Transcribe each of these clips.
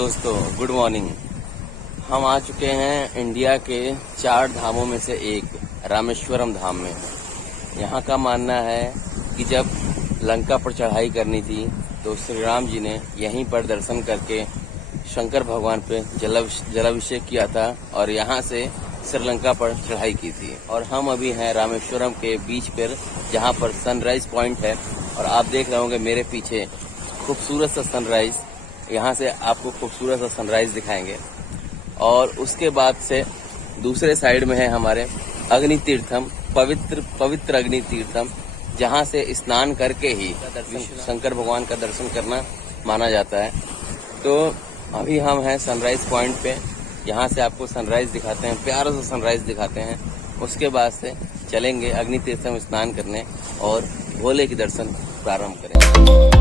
दोस्तों, good morning. हम आ चुके हैं इंडिया के 4 धामों में से एक रामेश्वरम धाम में। यहाँ का मानना है कि जब लंका पर चढ़ाई करनी थी तो श्री राम जी ने यहीं पर दर्शन करके शंकर भगवान पे जलाभिषेक किया था और यहाँ से श्रीलंका पर चढ़ाई की थी। और हम अभी हैं रामेश्वरम के बीच पर, जहाँ पर सनराइज पॉइंट है और आप देख रहे होंगे मेरे पीछे खूबसूरत सा सनराइज। यहाँ से आपको खूबसूरत सा सनराइज दिखाएंगे। और उसके बाद से दूसरे साइड में है हमारे अग्नि तीर्थम, पवित्र अग्नि तीर्थम, जहाँ से स्नान करके ही शंकर भगवान का दर्शन करना माना जाता है। तो अभी हम हैं सनराइज पॉइंट पे, यहाँ से आपको सनराइज दिखाते हैं, प्यारा सा सनराइज दिखाते हैं। उसके बाद से चलेंगे अग्नि तीर्थम स्नान करने और भोले के दर्शन प्रारंभ करेंगे।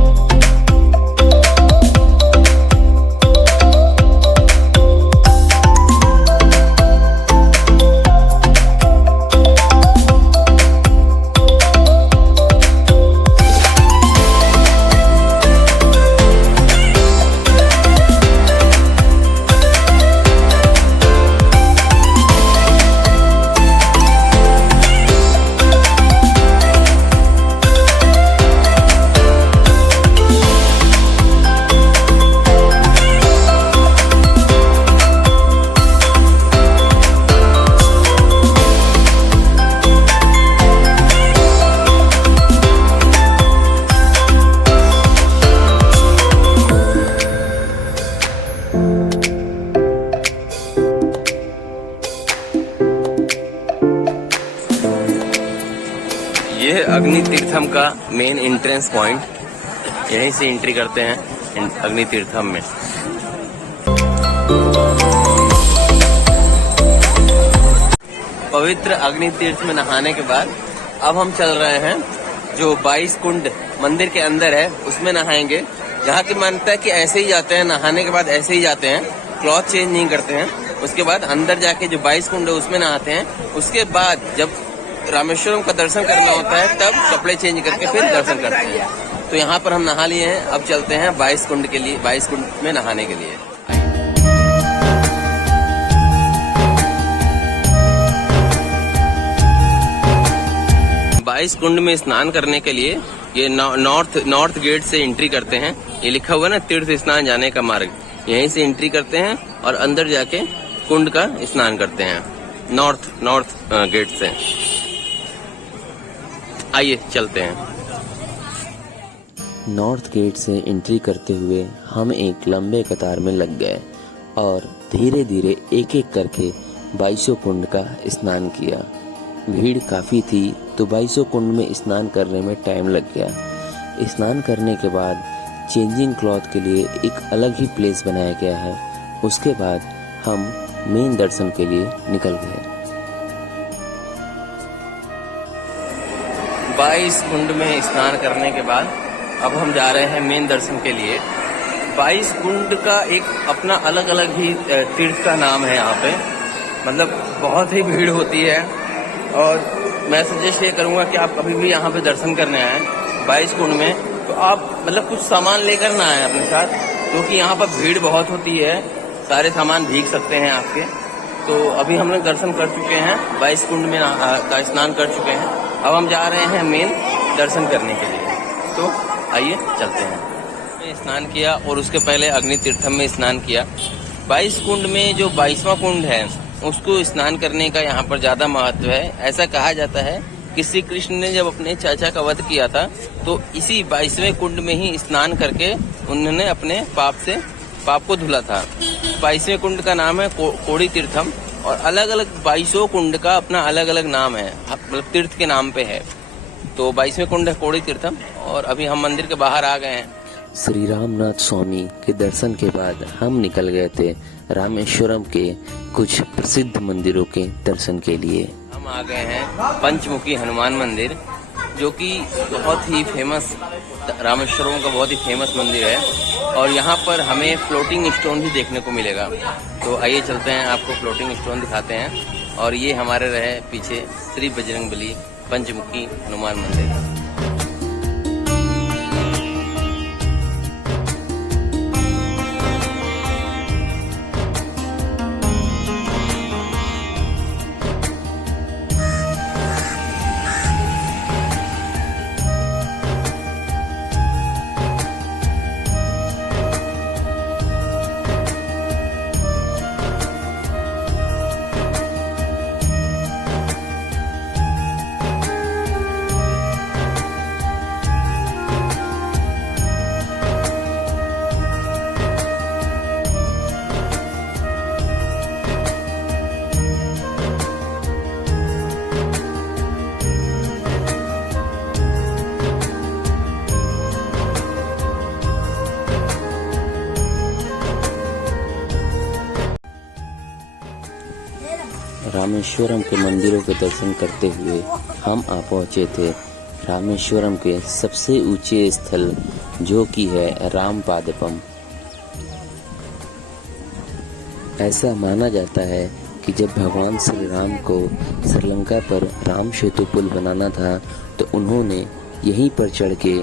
ये है अग्नि तीर्थम का मेन एंट्रेंस पॉइंट। यहीं से एंट्री करते हैं अग्नि तीर्थम में। पवित्र अग्नि तीर्थ में नहाने के बाद अब हम चल रहे हैं जो 22 कुंड मंदिर के अंदर है, उसमें नहाएंगे। यहाँ की मान्यता है कि ऐसे ही जाते हैं, नहाने के बाद ऐसे ही जाते हैं, क्लॉथ चेंज नहीं करते हैं। उसके बाद अंदर जाके जो 22 कुंड है उसमें नहाते हैं। उसके बाद जब रामेश्वरम का दर्शन करना होता है तब कपड़े चेंज करके फिर दर्शन करते हैं। तो यहाँ पर हम नहा लिए हैं, अब चलते हैं 22 कुंड के लिए, 22 कुंड में नहाने के लिए। 22 कुंड में स्नान करने के लिए ये नॉर्थ गेट से एंट्री करते हैं। ये लिखा हुआ है ना, तीर्थ स्नान जाने का मार्ग। यहीं से एंट्री करते हैं और अंदर जाके कुंड का स्नान करते हैं नॉर्थ गेट से। आइए चलते हैं। नॉर्थ गेट से एंट्री करते हुए हम एक लंबे कतार में लग गए और धीरे धीरे एक एक करके 22 कुंड का स्नान किया। भीड़ काफ़ी थी तो 22 कुंड में स्नान करने में टाइम लग गया। स्नान करने के बाद चेंजिंग क्लॉथ के लिए एक अलग ही प्लेस बनाया गया है। उसके बाद हम मेन दर्शन के लिए निकल गए। 22 कुंड में स्नान करने के बाद अब हम जा रहे हैं मेन दर्शन के लिए। 22 कुंड का एक अपना अलग अलग ही तीर्थ का नाम है यहाँ पे, मतलब बहुत ही भीड़ होती है। और मैं सजेस्ट ये करूँगा कि आप कभी भी यहाँ पे दर्शन करने आए 22 कुंड में तो आप मतलब कुछ सामान लेकर ना आए अपने साथ, क्योंकि यहाँ पर भीड़ बहुत होती है, सारे सामान भीग सकते हैं आपके। तो अभी हम लोग दर्शन कर चुके हैं, 22 कुंड में का स्नान कर चुके हैं। अब हम जा रहे हैं मेन दर्शन करने के लिए। तो आइए चलते हैं। मैं स्नान किया और उसके पहले अग्नि तीर्थम में स्नान किया। 22 कुंड में जो 22वां कुंड है उसको स्नान करने का यहाँ पर ज्यादा महत्व है। ऐसा कहा जाता है कि श्री कृष्ण ने जब अपने चाचा का वध किया था तो इसी 22वें कुंड में ही स्नान करके उन्होंने अपने पाप को धुला था। 22वें कुंड का नाम है कोड़ी तीर्थम और अलग अलग 22 कुंड का अपना अलग अलग नाम है, मतलब तीर्थ के नाम पे है। तो 22वें कुंड है कोड़ी तीर्थम और अभी हम मंदिर के बाहर आ गए हैं। श्री रामनाथ स्वामी के दर्शन के बाद हम निकल गए थे रामेश्वरम के कुछ प्रसिद्ध मंदिरों के दर्शन के लिए। हम आ गए हैं पंचमुखी हनुमान मंदिर, जो कि बहुत ही फेमस, रामेश्वरम का बहुत ही फेमस मंदिर है। और यहाँ पर हमें फ्लोटिंग स्टोन भी देखने को मिलेगा। तो आइए चलते हैं, आपको फ्लोटिंग स्टोन दिखाते हैं। और ये हमारे रहे पीछे श्री बजरंगबली पंचमुखी हनुमान मंदिर। रामेश्वरम के मंदिरों के दर्शन करते हुए हम आ पहुँचे थे रामेश्वरम के सबसे ऊंचे स्थल जो कि है रामपादपम। ऐसा माना जाता है कि जब भगवान श्री राम को श्रीलंका पर राम सेतु पुल बनाना था तो उन्होंने यहीं पर चढ़ के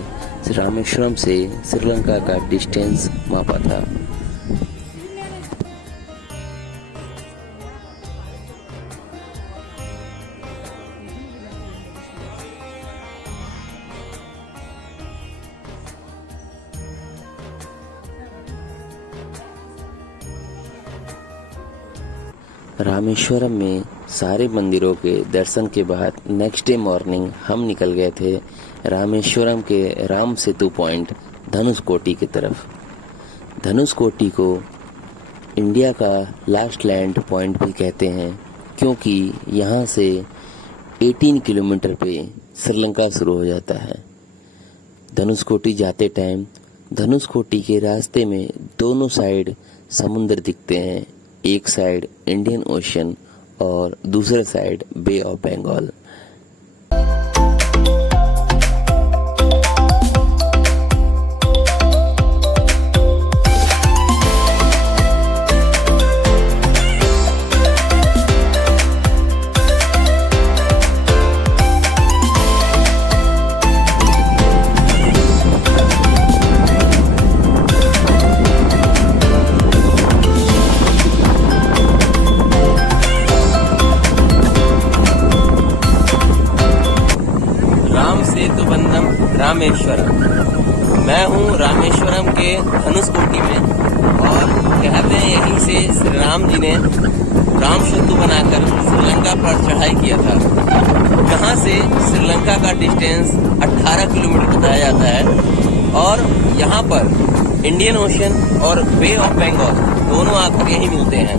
रामेश्वरम से श्रीलंका का डिस्टेंस मापा था। रामेश्वरम में सारे मंदिरों के दर्शन के बाद नेक्स्ट डे मॉर्निंग हम निकल गए थे रामेश्वरम के राम सेतु पॉइंट धनुषकोटी की तरफ। धनुषकोटी को इंडिया का लास्ट लैंड पॉइंट भी कहते हैं क्योंकि यहाँ से 18 किलोमीटर पे श्रीलंका शुरू हो जाता है। धनुषकोटी जाते टाइम धनुषकोटी के रास्ते में दोनों साइड समुद्र दिखते हैं, एक साइड इंडियन ओशन और दूसरे side Bay of Bengal. Rameswaram. मैं हूँ रामेश्वरम के धनुषकोटी में और कहते हैं यहीं से श्री राम जी ने राम सेतु बनाकर श्रीलंका पर चढ़ाई किया था। यहाँ से श्रीलंका का डिस्टेंस 18 किलोमीटर बताया जाता है और यहाँ पर इंडियन ओशन और बे ऑफ बंगाल दोनों आकर यहीं मिलते हैं।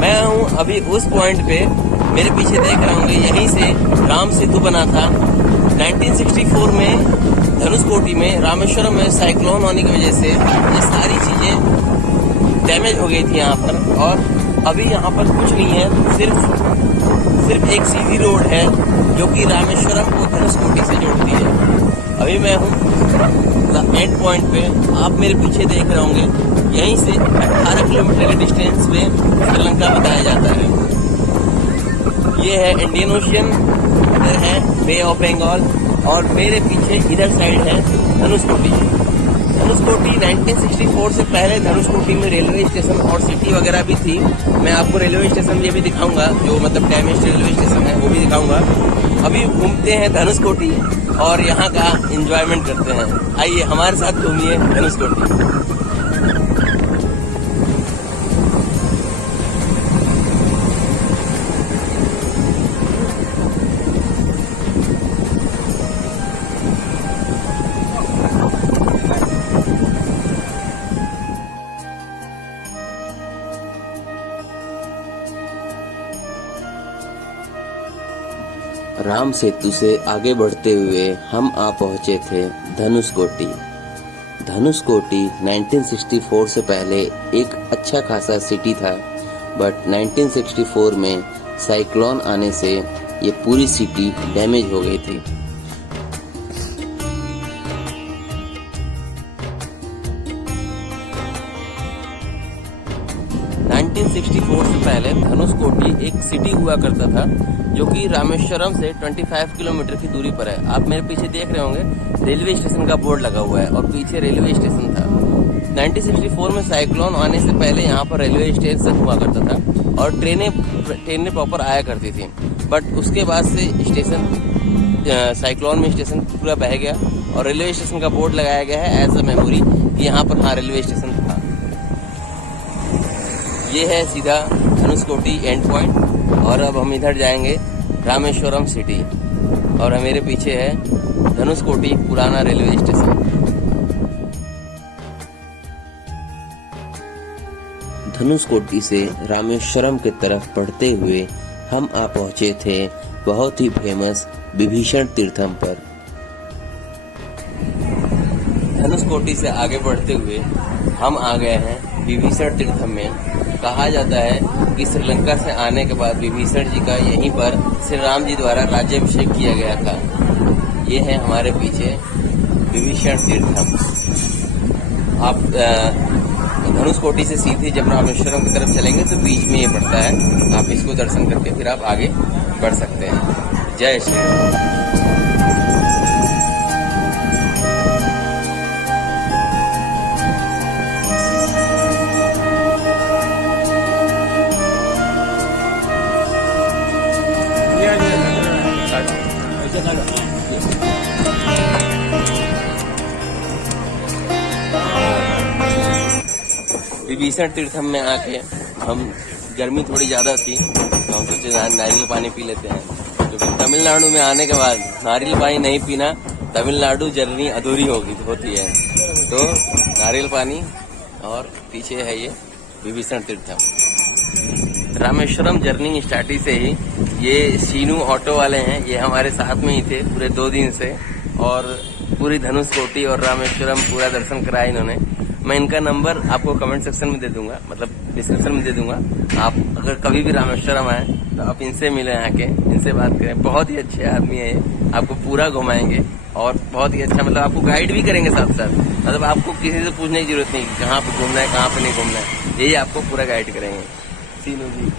मैं हूँ अभी उस पॉइंट पे, मेरे पीछे देख रहे होंगे, यहीं से राम सेतु बना था। 1964 में धनुषकोटी में रामेश्वरम में साइक्लोन होने की वजह से ये सारी चीजें डैमेज हो गई थी यहाँ पर और अभी यहाँ पर कुछ नहीं है, सिर्फ एक सीधी रोड है जो कि रामेश्वरम को धनुषकोटी से जोड़ती है। अभी मैं हूँ एंड पॉइंट पे, आप मेरे पीछे देख रहे होंगे, यहीं से 18 किलोमीटर के डिस्टेंस पे श्रीलंका बताया जाता है। ये है इंडियन ओशन, इधर है बे ऑफ बंगाल और मेरे पीछे इधर साइड है धनुषकोटी। धनुषकोटी 1964 से पहले धनुषकोटी में रेलवे स्टेशन और सिटी वगैरह भी थी। मैं आपको रेलवे स्टेशन ये भी दिखाऊंगा, जो मतलब डैमेज रेलवे स्टेशन है वो भी दिखाऊंगा। अभी घूमते हैं धनुषकोटी और यहाँ का एंजॉयमेंट करते हैं। आइए हमारे साथ घूमिए धनुषकोटी। राम सेतु से आगे बढ़ते हुए हम आ पहुंचे थे धनुषकोटी। धनुषकोटी 1964 से पहले एक अच्छा खासा सिटी था, बट 1964 में साइक्लोन आने से ये पूरी सिटी डैमेज हो गई थी। से पहले धनुषकोटी एक सिटी हुआ करता था जो कि रामेश्वरम से 25 किलोमीटर की दूरी पर है। आप मेरे पीछे देख रहे होंगे रेलवे स्टेशन का बोर्ड लगा हुआ है और पीछे रेलवे स्टेशन था। 1964 में साइक्लोन आने से पहले यहाँ पर रेलवे स्टेशन हुआ करता था और ट्रेनें प्रॉपर आया करती थी, बट उसके बाद से स्टेशन साइक्लोन में स्टेशन पूरा बह गया और रेलवे स्टेशन का बोर्ड लगाया गया है एज अ मेमोरी, यहाँ पर हाँ रेलवे स्टेशन था। ये है सीधा धनुषकोटी एंड पॉइंट और अब हम इधर जाएंगे रामेश्वरम सिटी और मेरे पीछे है धनुषकोटी पुराना रेलवे स्टेशन। धनुषकोटी से रामेश्वरम की तरफ बढ़ते हुए हम आ पहुंचे थे बहुत ही फेमस विभीषण तीर्थम पर। धनुषकोटी से आगे बढ़ते हुए हम आ गए हैं विभीषण तीर्थम में। कहा जाता है कि श्रीलंका से आने के बाद विभीषण जी का यहीं पर श्री राम जी द्वारा राज्याभिषेक किया गया था। ये है हमारे पीछे विभीषण तीर्थम। आप धनुषकोटी से सीधे जब रामेश्वरम की तरफ चलेंगे तो बीच में ये पड़ता है। आप इसको दर्शन करके फिर आप आगे बढ़ सकते हैं। जय श्री राम। विभीषण तीर्थम में आके हम गर्मी थोड़ी ज्यादा थी तो हम सोचे नारियल पानी पी लेते हैं, क्योंकि तमिलनाडु में आने के बाद नारियल पानी नहीं पीना तमिलनाडु जर्नी अधूरी होती है। तो नारियल पानी और पीछे है ये विभीषण तीर्थम। रामेश्वरम जर्नी स्टार्टिंग से ही ये शीनू ऑटो वाले हैं, ये हमारे साथ में ही थे पूरे 2 दिन से और पूरी धनुषकोटी और रामेश्वरम पूरा दर्शन कराया इन्होंने। मैं इनका नंबर आपको कमेंट सेक्शन में दे दूंगा, मतलब डिस्क्रिप्शन में दे दूंगा। आप अगर कभी भी रामेश्वरम आए तो आप इनसे मिलें, आके इनसे बात करें। बहुत ही अच्छे आदमी है, आपको पूरा घुमाएंगे और बहुत ही अच्छा, मतलब आपको गाइड भी करेंगे साथ साथ। मतलब आपको किसी से पूछने की जरूरत नहीं कहाँ पे घूमना है कहाँ पे नहीं घूमना है, यही आपको पूरा गाइड करेंगे। सीनू जी